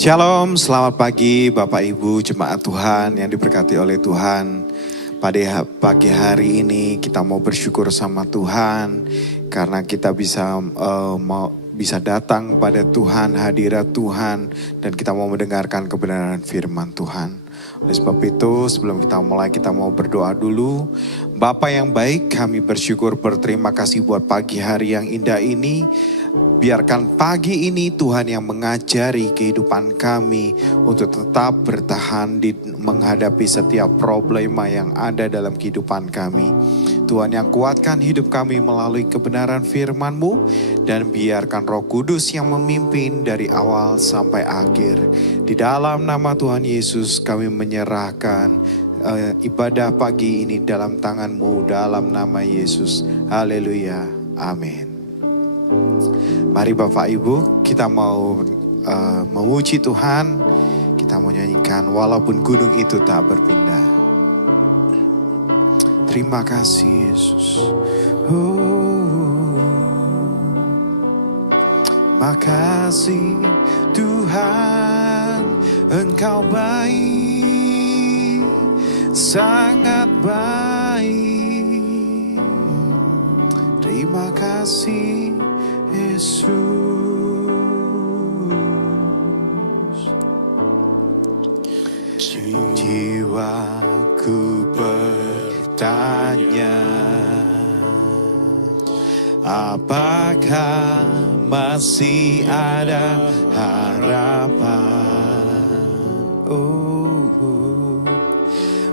Shalom, selamat pagi Bapak Ibu jemaat Tuhan yang diberkati oleh Tuhan. Pada pagi hari ini kita mau bersyukur sama Tuhan karena kita bisa datang pada Tuhan, hadirat Tuhan, dan kita mau mendengarkan kebenaran firman Tuhan. Oleh sebab itu sebelum kita mulai kita mau berdoa dulu. Bapa yang baik, kami bersyukur berterima kasih buat pagi hari yang indah ini. Biarkan pagi ini Tuhan yang mengajari kehidupan kami untuk tetap bertahan menghadapi setiap problema yang ada dalam kehidupan kami. Tuhan yang kuatkan hidup kami melalui kebenaran firman-Mu dan biarkan Roh Kudus yang memimpin dari awal sampai akhir. Di dalam nama Tuhan Yesus kami menyerahkan ibadah pagi ini dalam tangan-Mu dalam nama Yesus. Haleluya. Amin. Mari Bapak Ibu, kita mau memuji Tuhan. Kita mau nyanyikan walaupun gunung itu tak berpindah. Terima kasih Yesus. Makasih Tuhan, Engkau baik, sangat baik. Terima kasih Yesus. Jiwaku bertanya, apakah masih ada harapan?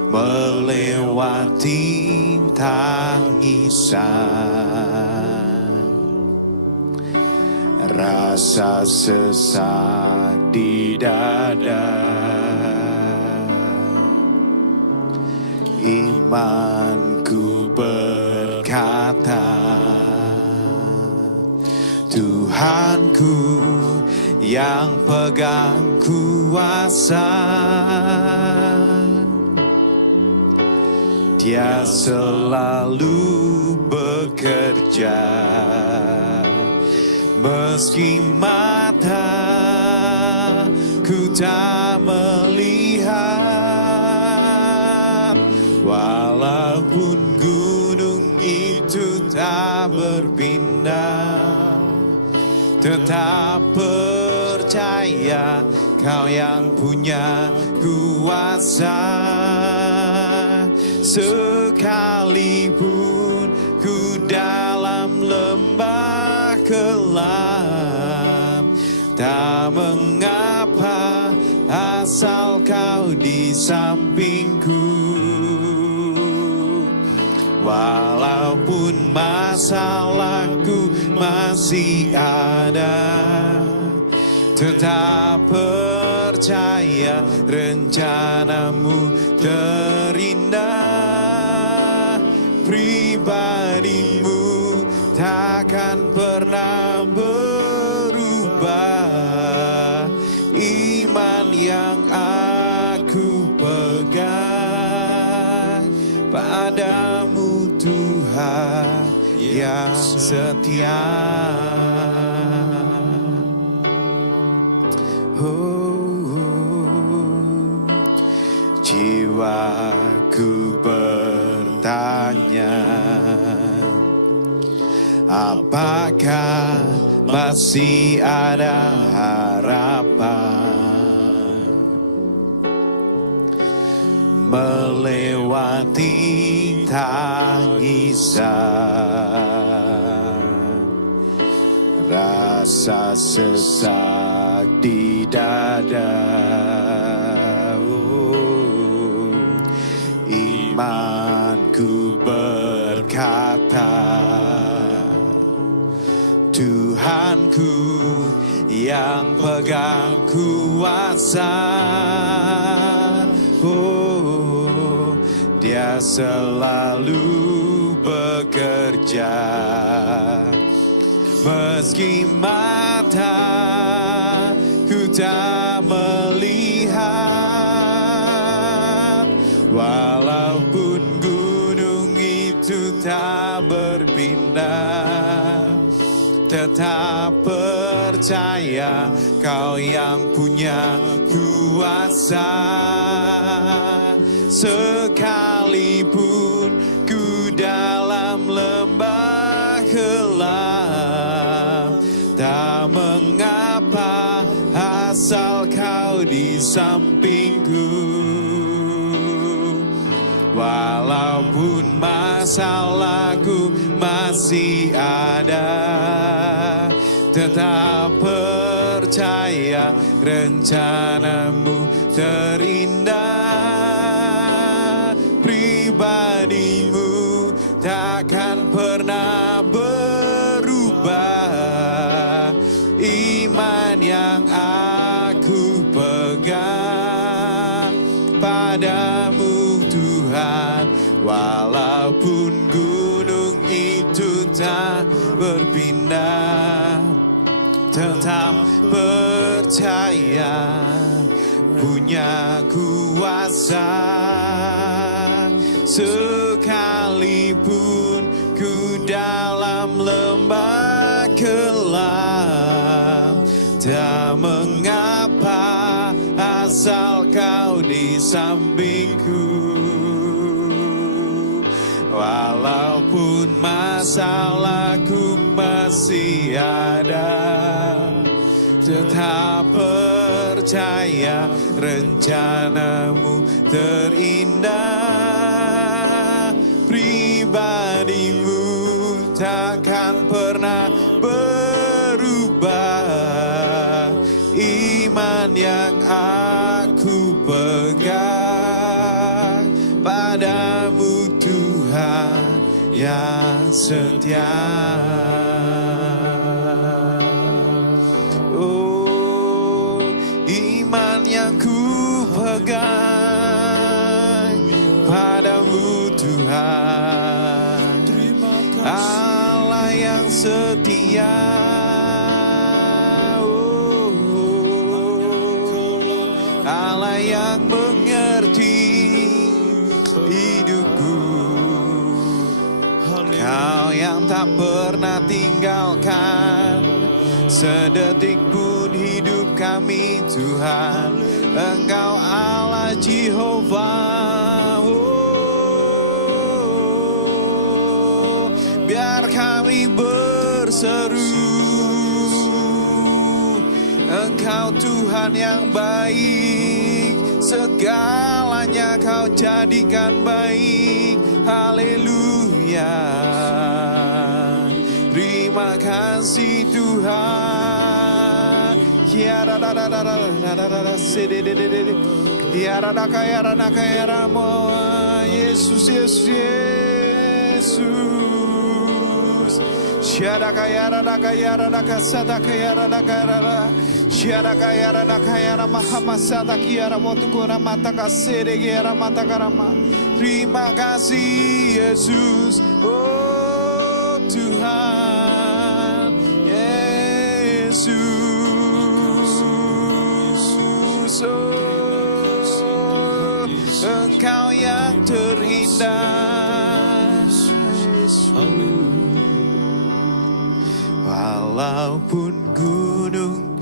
Melewati tangisan, rasa sesak di dada, imanku berkata, Tuhanku yang pegang kuasa, Dia selalu bekerja. Meski mataku tak melihat, walaupun gunung itu tak berpindah, tetap percaya Kau yang punya kuasa. Sekalipun ku dalam lembah kelam, tak mengapa asal Kau di sampingku. Walaupun masalahku masih ada, tetap percaya rencana-Mu terindah. Pribadi-Mu takkan pernah berubah. Iman yang aku pegang padamu Tuhan yang setia. Jiwaku bertanya, apakah masih ada harapan? Melewati tangisan, rasa sesak di dada, imanku berkata, Tuhanku yang pegang kuasa, Dia selalu bekerja. Meski mataku tak melihat, walaupun gunung itu tak berpindah, tetap percaya Kau yang punya kuasa. Sekalipun ku dalam lembah gelap, tak mengapa asal Kau di sampingku. Walaupun masalahku masih ada, tetap percaya rencanamu terindah. Pribadimu takkan pernah berubah. Iman yang aku pegang padamu Tuhan, walaupun gunung itu tak berpindah, tetap percaya punya kuasa. Sekalipun ku dalam lembah gelap, tak mengapa asal Kau di sampingku. Walaupun masalahku masih ada, tetap percaya rencanamu terindah. Pribadimu takkan pernah berubah. Iman yang aku pegang padamu Tuhan yang setia. Oh, iman yang ku pegang padamu Tuhan, Allah yang setia. Allah yang mengerti hidupku. Kau yang tak pernah tinggalkan sedetik pun hidup kami Tuhan. Engkau Allah Jehovah. Oh, biar kami berseru, Engkau Tuhan yang baik, segalanya Kau jadikan baik. Haleluya. Terima kasih Tuhan. Yesus, Yesus, Yesus. Syada kayara nakayara nakasada kayara nakayara. Syada kayara nakayara mahamasada kiyara motukura mata kasere kiyara mata karama. Terima kasih Yesus, oh Tuhan Yesus, oh Engkau yang terindah. Walaupun gunung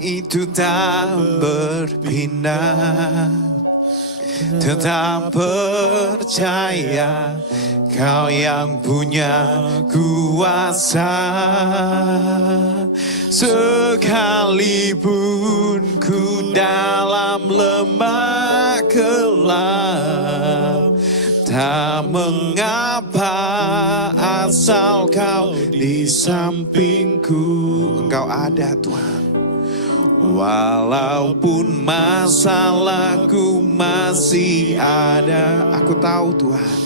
itu tak berpindah, tetap percaya Kau yang punya kuasa. Sekalipun ku dalam lembah gelap, tak mengapa asal Kau di sampingku. Engkau ada Tuhan. Walaupun masalahku masih ada, aku tahu Tuhan,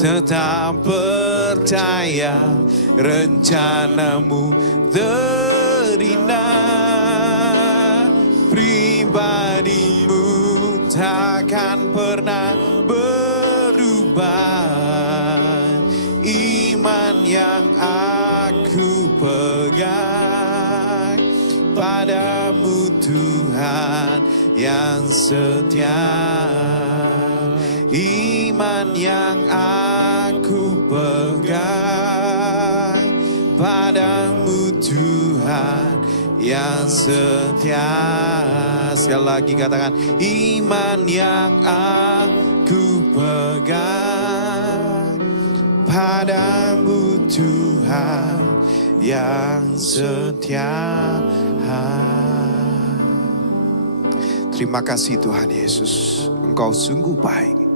tetap percaya rencanamu terindah. Pribadimu takkan pernah berubah. Iman yang aku pegang padamu Tuhan yang setia. Iman yang aku pegang padamu Tuhan yang setia. Sekali lagi katakan, iman yang aku pegang padamu Tuhan yang setia. Terima kasih Tuhan Yesus, Engkau sungguh baik.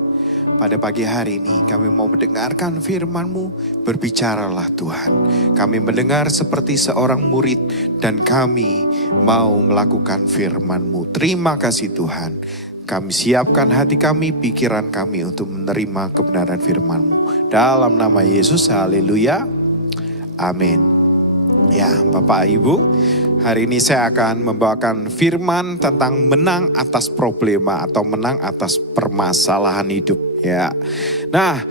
Pada pagi hari ini kami mau mendengarkan firman-Mu, berbicaralah Tuhan. Kami mendengar seperti seorang murid dan kami mau melakukan firman-Mu. Terima kasih Tuhan. Kami siapkan hati kami, pikiran kami untuk menerima kebenaran firman-Mu. Dalam nama Yesus, haleluya, amin. Ya Bapak Ibu, hari ini saya akan membawakan firman tentang menang atas problema atau menang atas permasalahan hidup. Ya, nah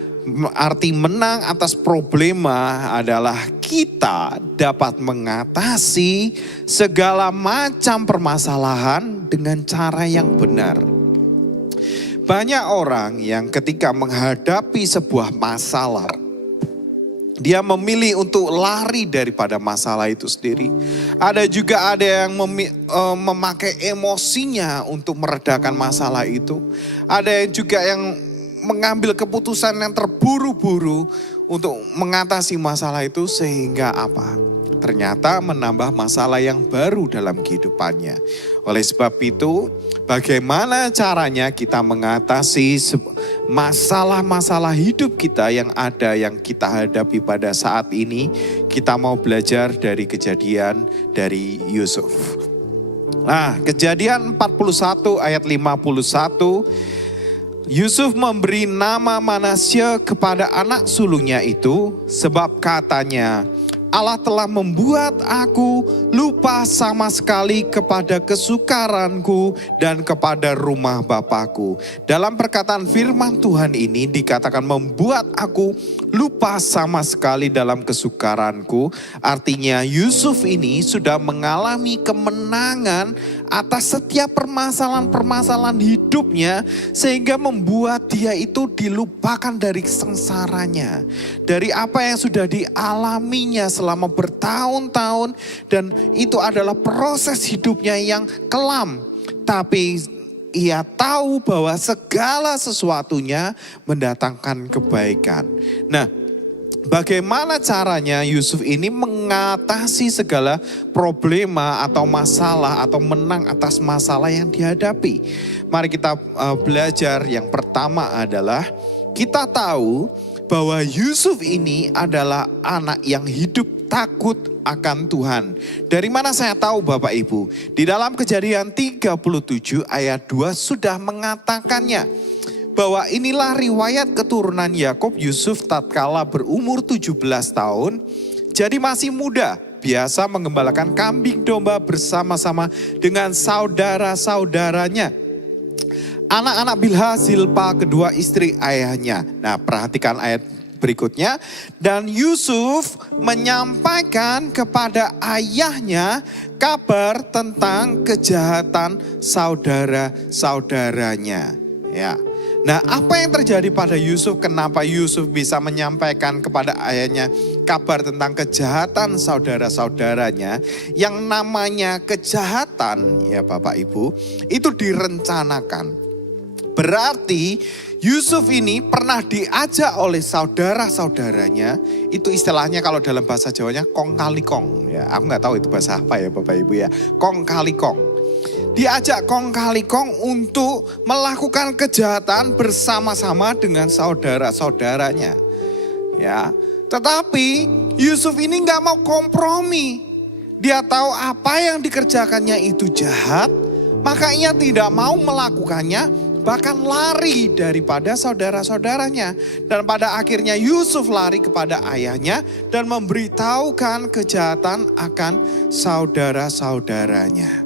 arti menang atas problema adalah kita dapat mengatasi segala macam permasalahan dengan cara yang benar. Banyak orang yang ketika menghadapi sebuah masalah, dia memilih untuk lari daripada masalah itu sendiri. Ada yang memakai emosinya untuk meredakan masalah itu. Ada juga yang mengambil keputusan yang terburu-buru untuk mengatasi masalah itu, sehingga apa? Ternyata menambah masalah yang baru dalam kehidupannya. Oleh sebab itu, bagaimana caranya kita mengatasi masalah-masalah hidup kita yang ada, yang kita hadapi pada saat ini? Kita mau belajar dari kejadian dari Yusuf. Nah, Kejadian 41 ayat 51, Yusuf memberi nama Manasye kepada anak sulungnya itu, sebab katanya, Allah telah membuat aku lupa sama sekali kepada kesukaranku dan kepada rumah Bapakku. Dalam perkataan firman Tuhan ini dikatakan membuat aku lupa sama sekali dalam kesukaranku. Artinya Yusuf ini sudah mengalami kemenangan atas setiap permasalahan-permasalahan hidupnya, sehingga membuat dia itu dilupakan dari sengsaranya, dari apa yang sudah dialaminya selama bertahun-tahun, dan itu adalah proses hidupnya yang kelam. Tapi ia tahu bahwa segala sesuatunya mendatangkan kebaikan. Nah, bagaimana caranya Yusuf ini mengatasi segala problema atau masalah, atau menang atas masalah yang dihadapi? Mari kita belajar. Yang pertama adalah kita tahu bahwa Yusuf ini adalah anak yang hidup takut akan Tuhan. Dari mana saya tahu Bapak Ibu? Di dalam Kejadian 37 ayat 2 sudah mengatakannya, bahwa inilah riwayat keturunan Yakub. Yusuf tatkala berumur 17 tahun, jadi masih muda, biasa menggembalakan kambing domba bersama-sama dengan saudara-saudaranya, anak-anak Bilha, Zilpa, kedua istri ayahnya. Nah, perhatikan ayat berikutnya. Dan Yusuf menyampaikan kepada ayahnya kabar tentang kejahatan saudara-saudaranya. Ya. Nah, apa yang terjadi pada Yusuf? Kenapa Yusuf bisa menyampaikan kepada ayahnya kabar tentang kejahatan saudara-saudaranya? Yang namanya kejahatan, ya Bapak Ibu, itu direncanakan. Berarti Yusuf ini pernah diajak oleh saudara-saudaranya, itu istilahnya kalau dalam bahasa Jawanya kong kali kong. Ya, aku nggak tahu itu bahasa apa ya Bapak Ibu ya. Kong kali kong. Diajak kong kali kong untuk melakukan kejahatan bersama-sama dengan saudara-saudaranya. Ya, tetapi Yusuf ini nggak mau kompromi. Dia tahu apa yang dikerjakannya itu jahat, maka ia tidak mau melakukannya, bahkan lari daripada saudara-saudaranya. Dan pada akhirnya Yusuf lari kepada ayahnya dan memberitahukan kejahatan akan saudara-saudaranya.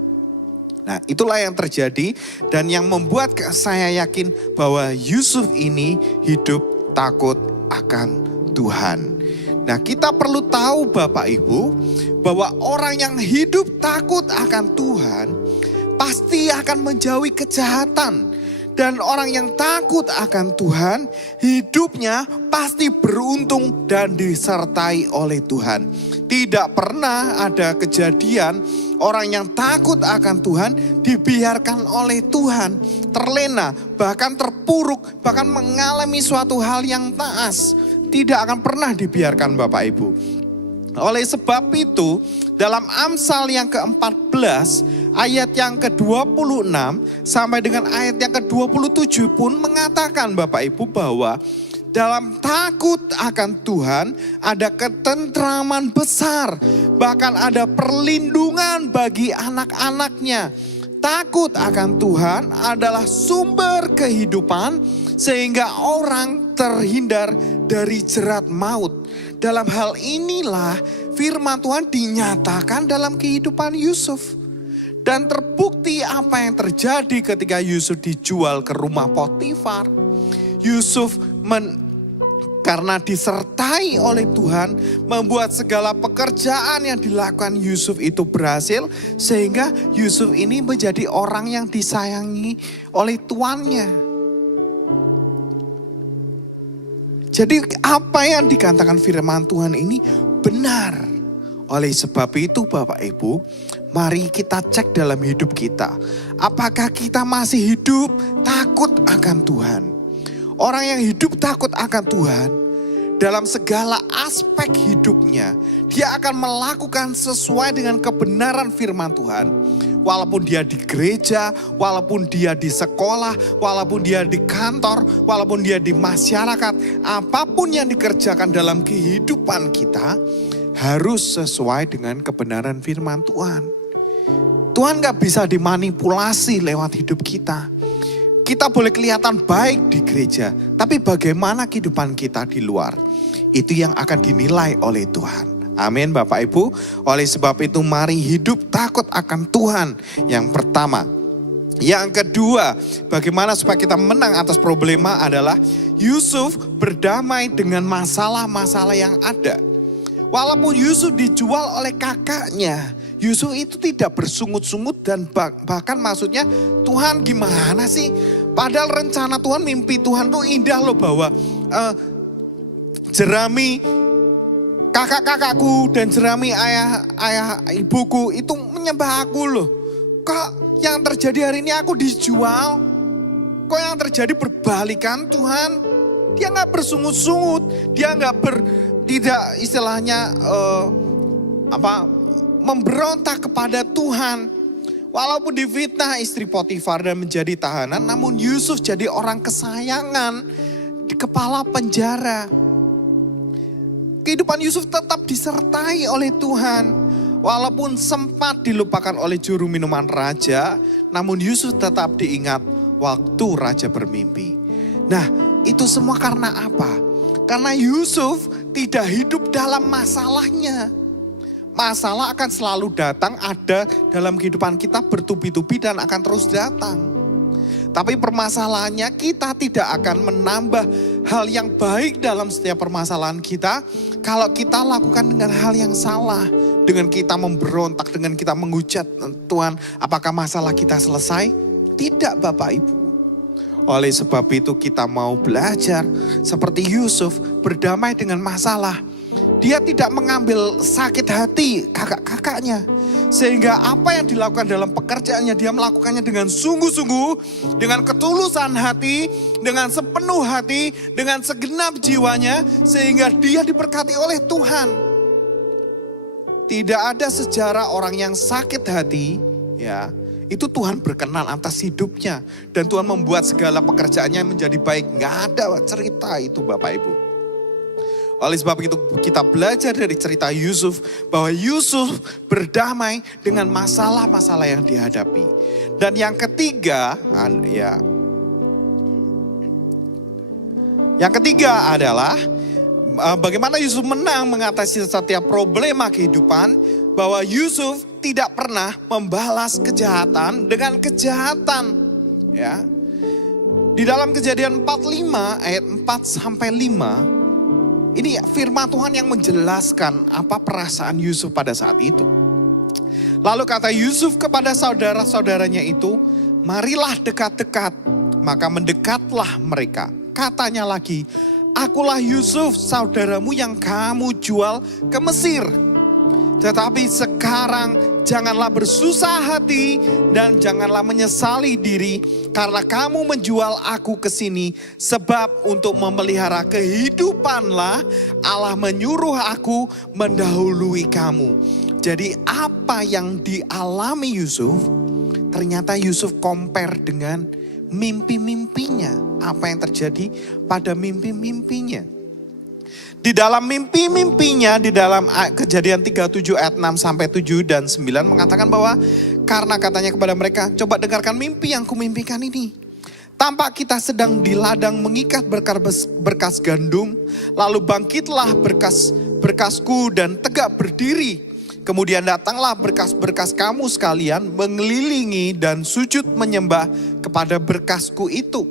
Nah, itulah yang terjadi dan yang membuat saya yakin bahwa Yusuf ini hidup takut akan Tuhan. Nah, kita perlu tahu Bapak Ibu bahwa orang yang hidup takut akan Tuhan pasti akan menjauhi kejahatan. Dan orang yang takut akan Tuhan, hidupnya pasti beruntung dan disertai oleh Tuhan. Tidak pernah ada kejadian Orang yang takut akan Tuhan dibiarkan oleh Tuhan terlena, bahkan terpuruk, bahkan mengalami suatu hal yang naas. Tidak akan pernah dibiarkan Bapak Ibu. Oleh sebab itu, dalam Amsal yang ke-14, ayat yang ke-26 sampai dengan ayat yang ke-27 pun mengatakan Bapak Ibu bahwa dalam takut akan Tuhan ada ketentraman besar, bahkan ada perlindungan bagi anak-anaknya. Takut akan Tuhan adalah sumber kehidupan sehingga orang terhindar dari jerat maut. Dalam hal inilah firman Tuhan dinyatakan dalam kehidupan Yusuf. Dan terbukti apa yang terjadi ketika Yusuf dijual ke rumah Potifar. Yusuf karena disertai oleh Tuhan membuat segala pekerjaan yang dilakukan Yusuf itu berhasil. Sehingga Yusuf ini menjadi orang yang disayangi oleh tuannya. Jadi apa yang dikatakan firman Tuhan ini benar. Oleh sebab itu Bapak Ibu, mari kita cek dalam hidup kita. Apakah kita masih hidup takut akan Tuhan? Orang yang hidup takut akan Tuhan, dalam segala aspek hidupnya, dia akan melakukan sesuai dengan kebenaran firman Tuhan. Walaupun dia di gereja, walaupun dia di sekolah, walaupun dia di kantor, walaupun dia di masyarakat, apapun yang dikerjakan dalam kehidupan kita harus sesuai dengan kebenaran firman Tuhan. Tuhan gak bisa dimanipulasi lewat hidup kita. Kita boleh kelihatan baik di gereja, tapi bagaimana kehidupan kita di luar, itu yang akan dinilai oleh Tuhan. Amin Bapak Ibu. Oleh sebab itu mari hidup takut akan Tuhan. Yang pertama. Yang kedua, bagaimana supaya kita menang atas problema adalah Yusuf berdamai dengan masalah-masalah yang ada. Walaupun Yusuf dijual oleh kakaknya, Yusuf itu tidak bersungut-sungut dan bahkan maksudnya Tuhan gimana sih? Padahal rencana Tuhan, mimpi Tuhan tuh indah loh bahwa jerami kakak-kakakku dan jerami ayah ibuku itu menyembah aku loh. Kok yang terjadi hari ini aku dijual? Kok yang terjadi berbalikan Tuhan? Dia gak bersungut-sungut, dia tidak istilahnya memberontak kepada Tuhan. Walaupun difitnah istri Potifar dan menjadi tahanan, namun Yusuf jadi orang kesayangan di kepala penjara. Kehidupan Yusuf tetap disertai oleh Tuhan. Walaupun sempat dilupakan oleh juru minuman raja, namun Yusuf tetap diingat waktu raja bermimpi. Nah, itu semua karena apa? Karena Yusuf tidak hidup dalam masalahnya. Masalah akan selalu datang, ada dalam kehidupan kita bertubi-tubi dan akan terus datang. Tapi permasalahannya kita tidak akan menambah hal yang baik dalam setiap permasalahan kita kalau kita lakukan dengan hal yang salah. Dengan kita memberontak, dengan kita menghujat Tuhan, apakah masalah kita selesai? Tidak Bapak Ibu. Oleh sebab itu kita mau belajar seperti Yusuf berdamai dengan masalah. Dia tidak mengambil sakit hati kakak-kakaknya. Sehingga apa yang dilakukan dalam pekerjaannya, dia melakukannya dengan sungguh-sungguh, dengan ketulusan hati, dengan sepenuh hati, dengan segenap jiwanya, sehingga dia diberkati oleh Tuhan. Tidak ada sejarah orang yang sakit hati, ya, itu Tuhan berkenan atas hidupnya. Dan Tuhan membuat segala pekerjaannya menjadi baik. Nggak ada cerita itu Bapak Ibu. Oleh sebab itu kita belajar dari cerita Yusuf bahwa Yusuf berdamai dengan masalah-masalah yang dihadapi. Dan yang ketiga, adalah bagaimana Yusuf menang mengatasi setiap problema kehidupan, bahwa Yusuf tidak pernah membalas kejahatan dengan kejahatan. Ya. Di dalam Kejadian 45 ayat 4 sampai 5, ini firman Tuhan yang menjelaskan apa perasaan Yusuf pada saat itu. Lalu kata Yusuf kepada saudara-saudaranya itu, marilah dekat-dekat. Maka mendekatlah mereka. Katanya lagi, akulah Yusuf saudaramu yang kamu jual ke Mesir. Tetapi sekarang janganlah bersusah hati dan janganlah menyesali diri karena kamu menjual aku ke sini. Sebab untuk memelihara kehidupanlah Allah menyuruh aku mendahului kamu. Jadi apa yang dialami Yusuf, ternyata Yusuf compare dengan mimpi-mimpinya. Apa yang terjadi pada mimpi-mimpinya. Di dalam mimpi-mimpinya, di dalam Kejadian 37 ayat 6 sampai 7 dan 9 mengatakan bahwa karena katanya kepada mereka, coba dengarkan mimpi yang kumimpikan ini. Tampak kita sedang di ladang mengikat berkas gandum, lalu bangkitlah berkasku dan tegak berdiri. Kemudian datanglah berkas-berkas kamu sekalian mengelilingi dan sujud menyembah kepada berkasku itu.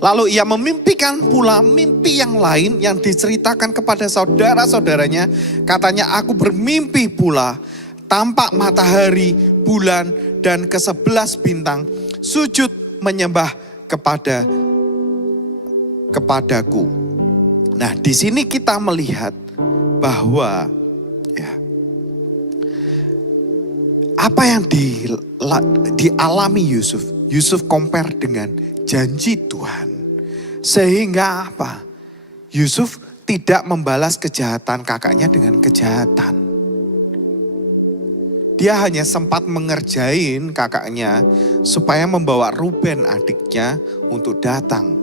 Lalu ia memimpikan pula mimpi yang lain yang diceritakan kepada saudara-saudaranya. Katanya, aku bermimpi pula, tampak matahari, bulan, dan ke-11 bintang sujud menyembah kepadaku. Nah, di sini kita melihat bahwa apa yang dialami Yusuf. Yusuf compare dengan janji Tuhan. Sehingga apa? Yusuf tidak membalas kejahatan kakaknya dengan kejahatan. Dia hanya sempat mengerjain kakaknya supaya membawa Ruben adiknya untuk datang.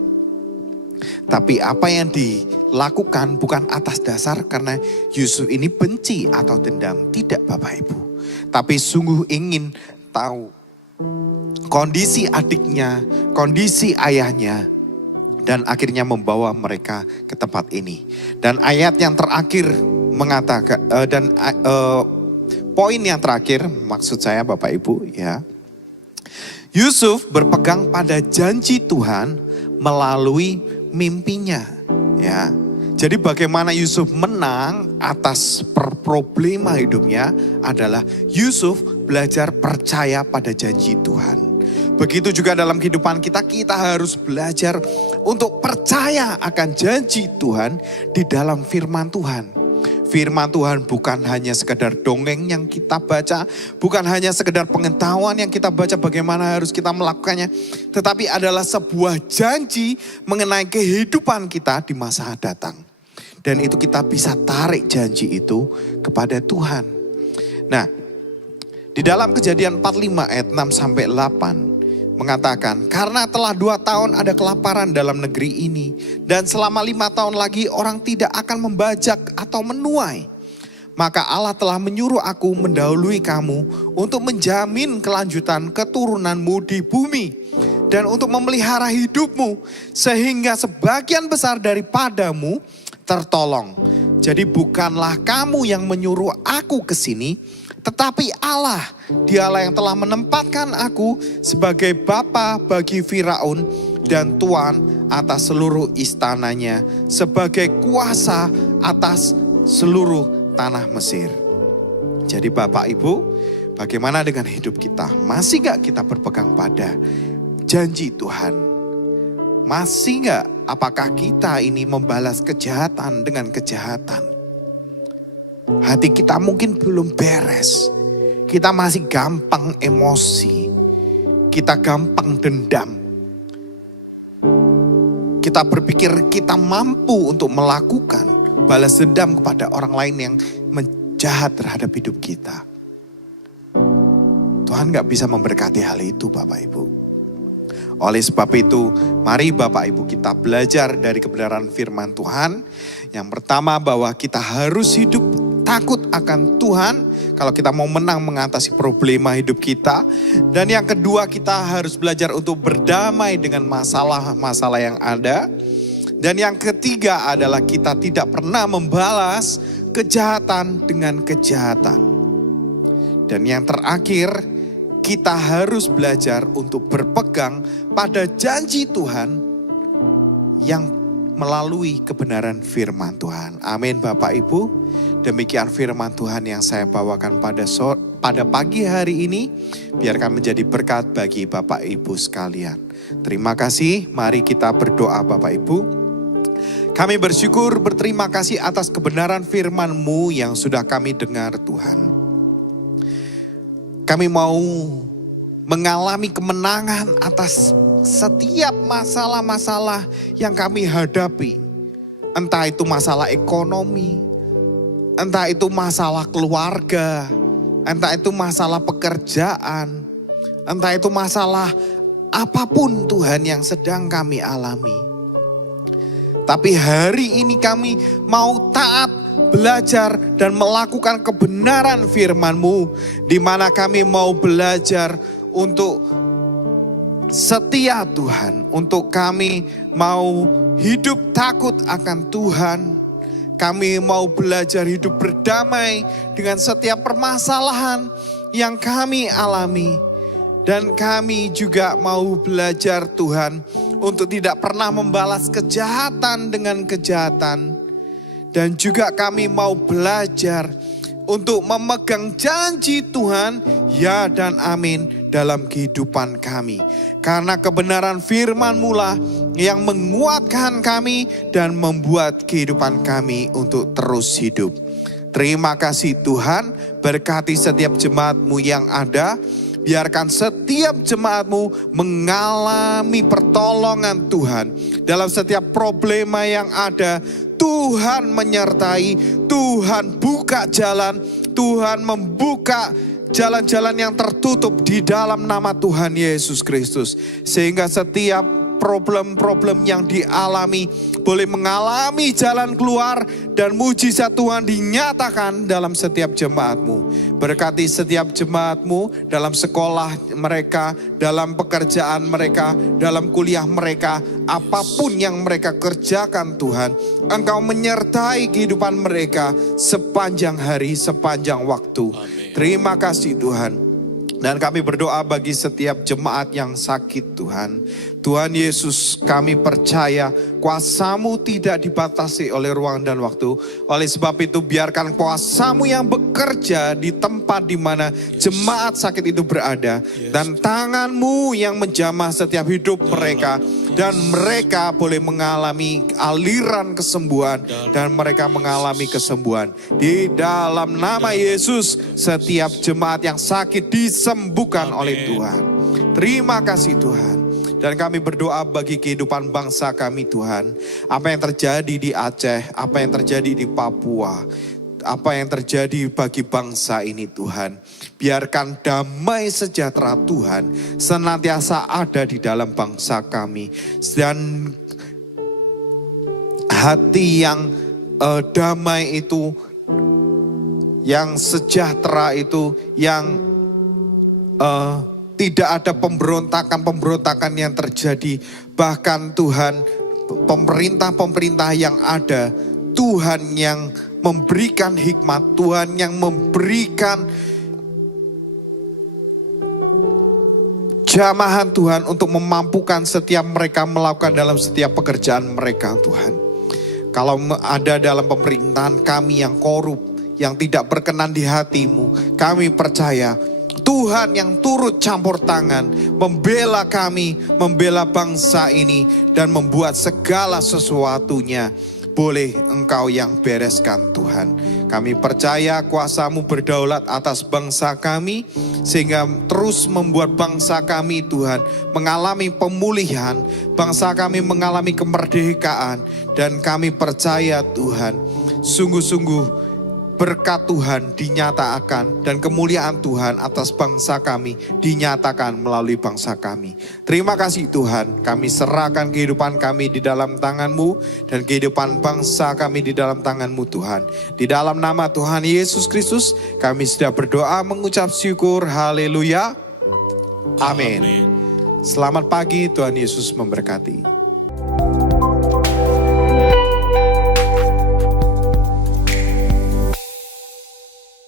Tapi apa yang dilakukan bukan atas dasar karena Yusuf ini benci atau dendam. Tidak Bapak Ibu. Tapi sungguh ingin tahu kondisi adiknya, kondisi ayahnya, dan akhirnya membawa mereka ke tempat ini. Dan ayat yang terakhir mengatakan, poin yang terakhir maksud saya Bapak Ibu ya, Yusuf berpegang pada janji Tuhan melalui mimpinya ya. Jadi bagaimana Yusuf menang atas problema hidupnya adalah Yusuf belajar percaya pada janji Tuhan. Begitu juga dalam kehidupan kita harus belajar untuk percaya akan janji Tuhan di dalam firman Tuhan. Firman Tuhan bukan hanya sekedar dongeng yang kita baca, bukan hanya sekedar pengetahuan yang kita baca bagaimana harus kita melakukannya, tetapi adalah sebuah janji mengenai kehidupan kita di masa datang. Dan itu kita bisa tarik janji itu kepada Tuhan. Nah, di dalam Kejadian 45 ayat 6 sampai 8 mengatakan, karena telah 2 tahun ada kelaparan dalam negeri ini, dan selama 5 tahun lagi orang tidak akan membajak atau menuai. Maka Allah telah menyuruh aku mendahului kamu untuk menjamin kelanjutan keturunanmu di bumi, dan untuk memelihara hidupmu, sehingga sebagian besar daripadamu tertolong. Jadi bukanlah kamu yang menyuruh aku ke sini, tetapi Allah, dialah yang telah menempatkan aku sebagai bapa bagi Firaun dan tuan atas seluruh istananya, sebagai kuasa atas seluruh tanah Mesir. Jadi Bapak Ibu, bagaimana dengan hidup kita? Masih gak kita berpegang pada janji Tuhan? Masih gak apakah kita ini membalas kejahatan dengan kejahatan? Hati kita mungkin belum beres. Kita masih gampang emosi. Kita gampang dendam. Kita berpikir kita mampu untuk melakukan balas dendam kepada orang lain yang menjahat terhadap hidup kita. Tuhan gak bisa memberkati hal itu Bapak Ibu. Oleh sebab itu, mari Bapak Ibu kita belajar dari kebenaran firman Tuhan. Yang pertama bahwa kita harus hidup takut akan Tuhan kalau kita mau menang mengatasi problema hidup kita. Dan yang kedua, kita harus belajar untuk berdamai dengan masalah-masalah yang ada. Dan yang ketiga adalah kita tidak pernah membalas kejahatan dengan kejahatan. Dan yang terakhir, kita harus belajar untuk berpegang pada janji Tuhan yang melalui kebenaran firman Tuhan. Amin Bapak Ibu. Demikian firman Tuhan yang saya bawakan pada pagi hari ini. Biarkan menjadi berkat bagi Bapak Ibu sekalian. Terima kasih. Mari kita berdoa Bapak Ibu. Kami bersyukur berterima kasih atas kebenaran firman-Mu yang sudah kami dengar Tuhan. Kami mau mengalami kemenangan atas setiap masalah-masalah yang kami hadapi. Entah itu masalah ekonomi, entah itu masalah keluarga, entah itu masalah pekerjaan, entah itu masalah apapun Tuhan yang sedang kami alami. Tapi hari ini kami mau taat, belajar dan melakukan kebenaran firman-Mu, di mana kami mau belajar untuk setia Tuhan, untuk kami mau hidup takut akan Tuhan. Kami mau belajar hidup berdamai dengan setiap permasalahan yang kami alami. Dan kami juga mau belajar Tuhan untuk tidak pernah membalas kejahatan dengan kejahatan. Dan juga kami mau belajar untuk memegang janji Tuhan, ya dan amin dalam kehidupan kami. Karena kebenaran firman-Mu lah yang menguatkan kami dan membuat kehidupan kami untuk terus hidup. Terima kasih Tuhan, berkati setiap jemaat-Mu yang ada. Biarkan setiap jemaat-Mu mengalami pertolongan Tuhan. Dalam setiap problema yang ada, Tuhan menyertai, Tuhan buka jalan, Tuhan membuka jalan-jalan yang tertutup di dalam nama Tuhan Yesus Kristus. Sehingga setiap problem-problem yang dialami boleh mengalami jalan keluar dan mujizat Tuhan dinyatakan dalam setiap jemaat-Mu. Berkati setiap jemaat-Mu dalam sekolah mereka, dalam pekerjaan mereka, dalam kuliah mereka, apapun yang mereka kerjakan Tuhan, Engkau menyertai kehidupan mereka sepanjang hari, sepanjang waktu. Amin. Terima kasih Tuhan. Dan kami berdoa bagi setiap jemaat yang sakit Tuhan. Tuhan Yesus, kami percaya kuasa-Mu tidak dibatasi oleh ruang dan waktu. Oleh sebab itu biarkan kuasa-Mu yang bekerja di tempat di mana jemaat sakit itu berada. Dan tangan-Mu yang menjamah setiap hidup mereka. Dan mereka boleh mengalami aliran kesembuhan. Dan mereka mengalami kesembuhan. Di dalam nama Yesus, setiap jemaat yang sakit disembuhkan oleh Tuhan. Terima kasih Tuhan. Dan kami berdoa bagi kehidupan bangsa kami Tuhan. Apa yang terjadi di Aceh, apa yang terjadi di Papua, apa yang terjadi bagi bangsa ini Tuhan. Biarkan damai sejahtera Tuhan senantiasa ada di dalam bangsa kami. Dan hati yang damai itu, yang sejahtera itu, yang tidak ada pemberontakan-pemberontakan yang terjadi. Bahkan Tuhan, pemerintah-pemerintah yang ada, Tuhan yang memberikan hikmat, Tuhan yang memberikan jamahan Tuhan untuk memampukan setiap mereka melakukan dalam setiap pekerjaan mereka Tuhan. Kalau ada dalam pemerintahan kami yang korup, yang tidak berkenan di hati-Mu, kami percaya Tuhan yang turut campur tangan, membela kami, membela bangsa ini, dan membuat segala sesuatunya boleh Engkau yang bereskan Tuhan. Kami percaya kuasa-Mu berdaulat atas bangsa kami, sehingga terus membuat bangsa kami Tuhan mengalami pemulihan, bangsa kami mengalami kemerdekaan, dan kami percaya Tuhan, sungguh-sungguh berkat Tuhan dinyatakan dan kemuliaan Tuhan atas bangsa kami dinyatakan melalui bangsa kami. Terima kasih Tuhan, kami serahkan kehidupan kami di dalam tangan-Mu dan kehidupan bangsa kami di dalam tangan-Mu Tuhan. Di dalam nama Tuhan Yesus Kristus kami sudah berdoa mengucap syukur. Haleluya. Amin. Selamat pagi, Tuhan Yesus memberkati.